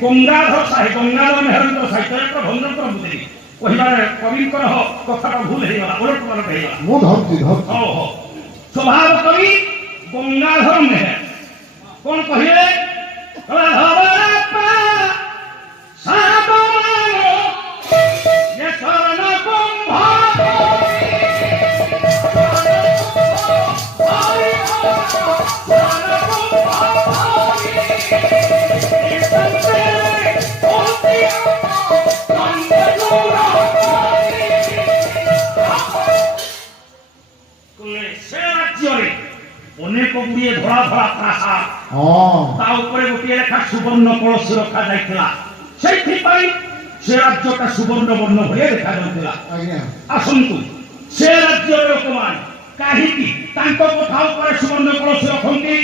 ଗଙ୍ଗାଧର ସାହି ଗଙ୍ଗାଧର ମେହେରଙ୍କ ସାହିତ୍ୟ ଭଞ୍ଜଙ୍କର ବୁଝିଲି କହିବାରେ କବିଙ୍କର କଥାଟା ଭୁଲ ହେଇଗଲା ଓଲଟ ପାଲଟ ହେଇଗଲା ମୁଁ ଧରୁଛି ସ୍ୱଭାବ କବି ଗଙ୍ଗାଧର ମେହେର କଣ କହିଲେ অনেক গুড়িয়ে ধরা ধরা প্রাসাদ তা উপরে গোটিয়ে লেখা সুবর্ণ কলসী রখা যাইଥିଲା সেইথিপাই সে রাজ্যটা সুবর্ণ বর্ণ হয়ে দেখা যাଉଥିଲା আসন্তু সে রাজ্যর লোকমান কাহিকি তাଙ୍କ କୋଠା ଉପରେ ସୁବର୍ଣ୍ଣ କଳସୀ ରଖନ୍ତି।